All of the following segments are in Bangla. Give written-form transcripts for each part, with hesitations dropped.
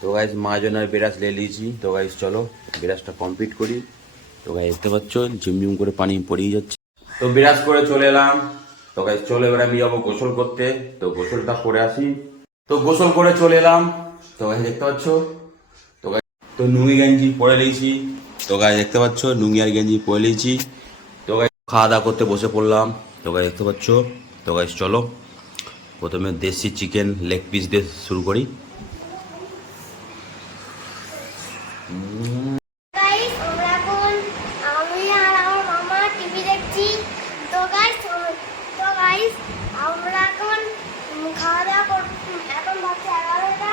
तो गाइस मार्जनर ब्राश ले लीजिए। तो गाइस चलो ব্রাশটা কমপ্লিট করি। তো গাইস দেখতে পাচ্ছ ঝিমঝিম করে পানি পড়েই যাচ্ছে। তো ব্রাশ করে চলে এলাম। তো গাইস চলো এবার আমি যাবো গোসল করতে। তো গোসলটা করে আসি। তো গোসল করে চলে এলাম। তো গাইস দেখতে পাচ্ছ তো গাইস তো নুঙ্গি গেঞ্জি পরে নিয়েছি। তো গাইস দেখতে পাচ্ছ নুঙ্গি আর গেঞ্জি পরে নিয়েছি। তো গাইস খাওয়া দাওয়া করতে বসে পড়লাম। তো গাইস দেখতে পাচ্ছ। তো গাইস চলো প্রথমে দেশি চিকেন লেগ পিস দিয়ে শুরু করি। গাইস আমরা এখন আমি আর আমার মামা টিভি দেখছি। তো গাইস আমরা এখন খাওয়া দাওয়া করব। এখন বাজে 11টা।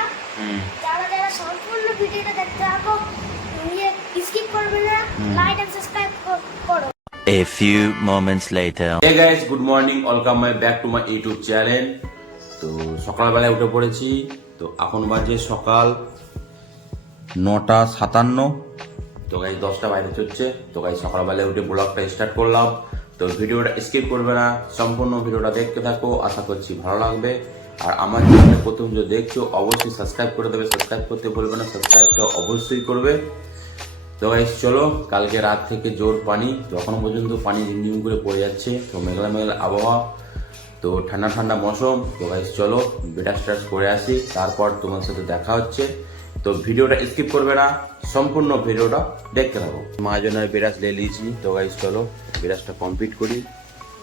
যারা যারা সম্পূর্ণ ভিডিওটা দেখতে থাকো স্কিপ করবে না, লাইক এন্ড সাবস্ক্রাইব করো। A few moments later. Hey guys, good morning. Welcome back to my YouTube channel. তো সকালবেলায় উঠে পড়েছি। তো এখন বাজে সকাল 9:57। তো গাইস 10টা বাইরে চলছে। তো গাইস সকালবেলায় উঠে ব্লগটা স্টার্ট করলাম। তো ভিডিওটা স্কিপ করবে না, সম্পূর্ণ ভিডিওটা দেখতে থাকো, আশা করছি ভালো লাগবে। আর আমার চ্যানেলে প্রথম যে দেখছো অবশ্যই সাবস্ক্রাইব করে দেবে, সাবস্ক্রাইব করতে ভুলবে না, সাবস্ক্রাইবটা অবশ্যই করবে। তো গাইস চলো, কালকে রাত থেকে জোর পানি, তো এখনো পর্যন্ত পানি ঝিমঝিম করে পড়ে যাচ্ছে। তো মেঘলা মেঘলা আবহাওয়া, তো ঠান্ডা ঠান্ডা মৌসুম। তো গাইস চলো ব্রাশ ট্রাশ করে আসি, তারপর তোমার সাথে দেখা হচ্ছে। তো ভিডিওটা স্কিপ করবে না, সম্পূর্ণ ভিডিওটা দেখতে থাকো। মার্জনার ব্রাশ নিয়ে নিয়েছি। তো গাইস চলো ব্রাশটা কমপ্লিট করি।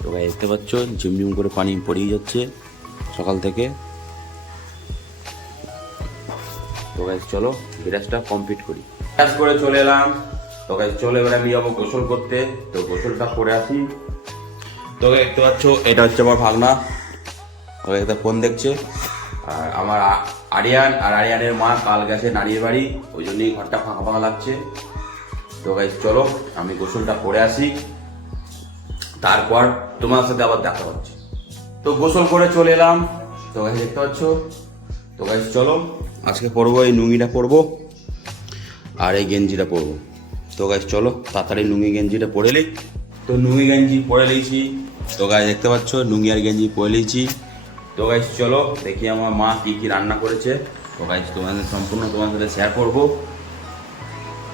তো গাইস দেখতে পাচ্ছ ঝিমঝিম করে পানি পড়েই যাচ্ছে সকাল থেকে। তো গাইস চলো ব্রাশটা কমপ্লিট করি। ব্রাশ করে চলে এলাম। তো গাইস চলো এবার আমি যাবো গোসল করতে। তো গোসলটা করে আসি। তো দেখতে পাচ্ছ এটা হচ্ছে আমার ভাগনা, একটা ফোন দেখছে। আর আমার আরিয়ান আর আরিয়ানের মা কাল গেছে নাড়িয়ে বাড়ি, ওই জন্যই ঘরটা ফাঁকা ফাঁকা লাগছে। তো গাইস চলো আমি গোসলটা করে আসি, তারপর তোমার সাথে আবার দেখা হচ্ছে। তো গোসল করে চলে এলাম। তো গাইস দেখতে পাচ্ছ। তো গাইস চলো আজকে পরবো এই লুঙ্গিটা পরবো আর এই গেঞ্জিটা পরবো। তো গাইস চলো তাড়াতাড়ি লুঙ্গি গেঞ্জিটা পরে নিই। তো লুঙ্গি গেঞ্জি পরে নিয়েছি। তো গাইস দেখতে পাচ্ছ লুঙ্গি আর গেঞ্জি পরে নিয়েছি। তো গাইস চলো দেখি আমার মা কি কি রান্না করেছে। তো গাইস তোমাদের সম্পূর্ণ তোমার সাথে শেয়ার করবো।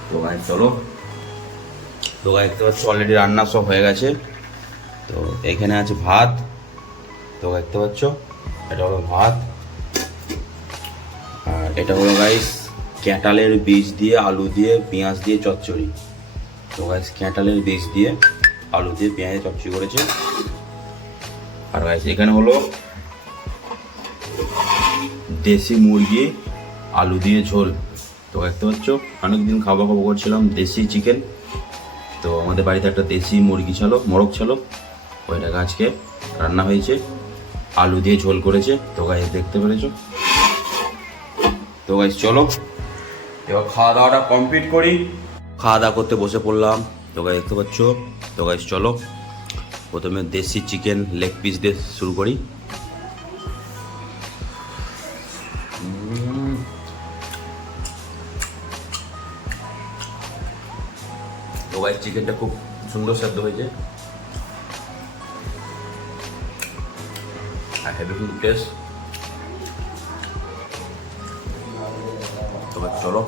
তো গাইস চলো। তো গাইস দেখতে পাচ্ছ অলরেডি রান্না সব হয়ে গেছে। তো এখানে আছে ভাত। তো দেখতে পাচ্ছ এটা হলো ভাত। আর এটা হলো গাইস ক্যাঁঠালের বীজ দিয়ে আলু দিয়ে পেঁয়াজ দিয়ে চচ্চড়ি। তো গাইস ক্যাঁঠালের বীজ দিয়ে আলু দিয়ে পেঁয়াজ চচ্চড়ি করেছে। আর গাইস এখানে হলো দেশি মুরগি আলু দিয়ে ঝোল। তো দেখতে পাচ্ছ অনেকদিন খাওয়া করছিলাম দেশি চিকেন। তো আমাদের বাড়িতে একটা দেশি মুরগি ছিল, মোরগ ছিল, ওইটাকে আজকে রান্না হয়েছে, আলু দিয়ে ঝোল করেছে। তো গাইস দেখতে পেরেছো। তো গাইস চলো এবার খাওয়া দাওয়াটা কমপ্লিট করি। খাওয়া দাওয়া করতে বসে পড়লাম। তো গাইস দেখতে পাচ্ছ। তো গাইস চলো প্রথমে দেশি চিকেন লেগ পিস দিয়ে শুরু করি। তো গাইস চিকেনটা খুব সুন্দর সেদ্ধ হয়েছে আর হেভি ফুল টেস্ট। তো চলো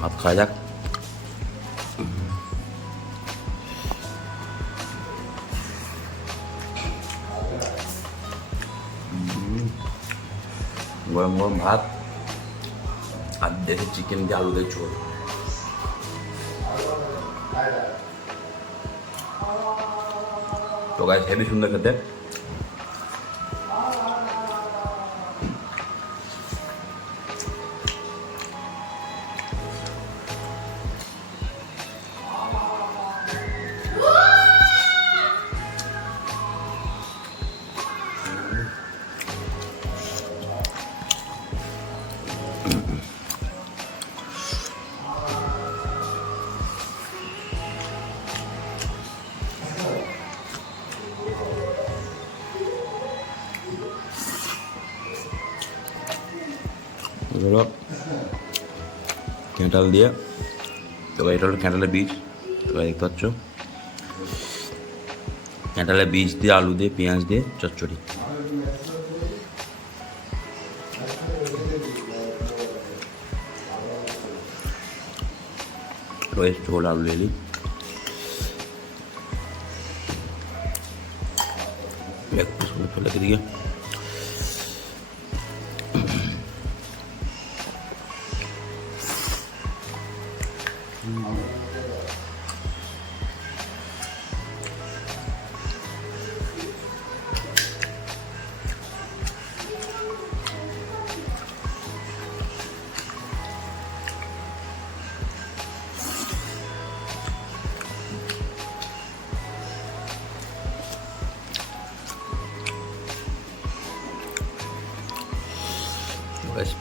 ভাত খাওয়া যাক। গরম গরম ভাত আর দেখে চিকেন দিয়ে আলু দিয়ে ঝোল। তো গাইস হেভি সুন্দর খেতে। হলো ক্যাঁঠাল দিয়ে। তো এটা হলো ক্যাঁঠালের বীজ। তো দেখতে পাচ্ছ ক্যাঁঠালের বীজ দিয়ে আলু দিয়ে পেঁয়াজ দিয়ে চচ্চড়ি। রয়েছে ঝোল আলু এলি একটু চলে দিকে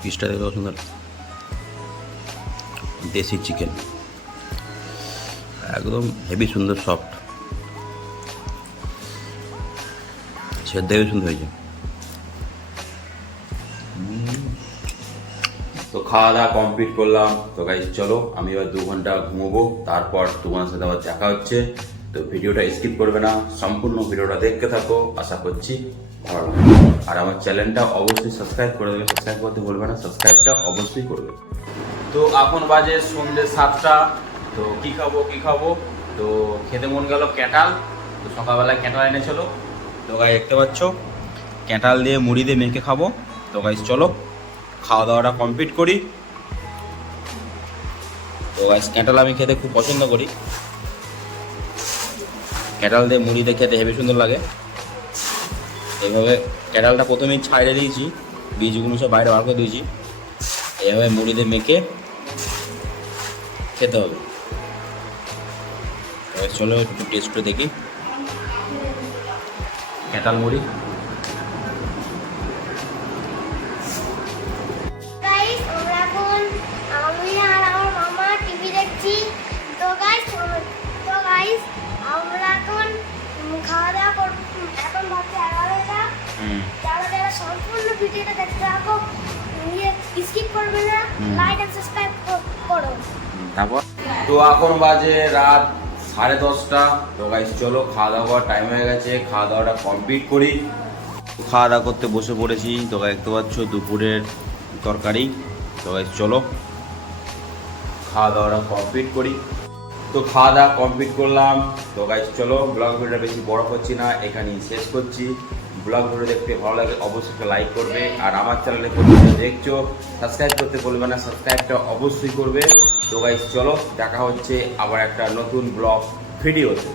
পিসটা দেখতে সুন্দর দেশি চিকেন একদম হেভি সুন্দর সফট সেদ্ধ হেভি সুন্দর হয়েছে। তো খাওয়া দাওয়া কমপ্লিট করলাম। তো গাইস চলো আমি এবার 2 ঘন্টা ঘুমোবো, তারপর তোমার সাথে আবার দেখা হচ্ছে। তো ভিডিওটা স্কিপ করবে না, সম্পূর্ণ ভিডিওটা দেখতে থাকো, আশা করছি ভালো লাগবে। আর আমার চ্যানেলটা অবশ্যই সাবস্ক্রাইব করে দেবে, সাবস্ক্রাইব করতে ভুলবে না, সাবস্ক্রাইবটা অবশ্যই করবে। তো এখন বাজে সন্ধ্যে 7টা। তো কি খাবো তো খেতে মন গেল ক্যাঁঠাল। তো সকালবেলায় ক্যাঁঠাল এনেছিল। তো গাই দেখতে পাচ্ছ ক্যাঁঠাল দিয়ে মুড়ি দিয়ে মেখে খাবো। তো গাইস চলো খাওয়া দাওয়াটা কমপ্লিট করি। তো গাইস ক্যাঁঠাল আমি খেতে খুব পছন্দ করি, ক্যাঁঠাল দিয়ে মুড়ি দিয়ে খেতে হেবি সুন্দর লাগে। এইভাবে ক্যাঁঠালটা প্রথমেই ছাইড়ে দিয়েছি, বীজগুলো সব বাইরে বার করে দিয়েছি, এইভাবে মুড়ি দিয়ে মেখে খেতে হবে। চলো একটু টেস্ট করে দেখি ক্যাঁঠাল মুড়ি। গাইস আমরা এখন আমি আর আমার মামা টিভি দেখছি। তো গাইস আমরা এখন খাওয়া দাওয়া করব। এখন বাজে 11টা। যারা সম্পূর্ণ ভিডিওটা দেখতে থাকো, স্কিপ করবে না, লাইক এন্ড সাবস্ক্রাইব করো। তারপর তো এখন বাজে রাত 10:30টা। তো গাইস চলো খাওয়া দাওয়া করার টাইম হয়ে গেছে, খাওয়া দাওয়াটা কমপ্লিট করি। খাওয়া দাওয়া করতে বসে পড়েছি। তো গাইস দেখতে পাচ্ছ দুপুরের তরকারি। তো গাইস চলো খাওয়া দাওয়াটা কমপ্লিট করি। তো খাওয়া দাওয়া কমপ্লিট করলাম। তো গাইস চলো ব্লগ ভিডিওটা বেশি বড় করছি না, এখানেই শেষ করছি। ব্লগ ভিডিও দেখতে ভালো লাগে অবশ্যই একটা লাইক করবে, আর আমার চ্যানেলে দেখছো সাবস্ক্রাইব করতে বলবে না, সাবস্ক্রাইবটা অবশ্যই করবে। তো গাইস চলো দেখা হচ্ছে আবার একটা নতুন ব্লগ ভিডিওতে।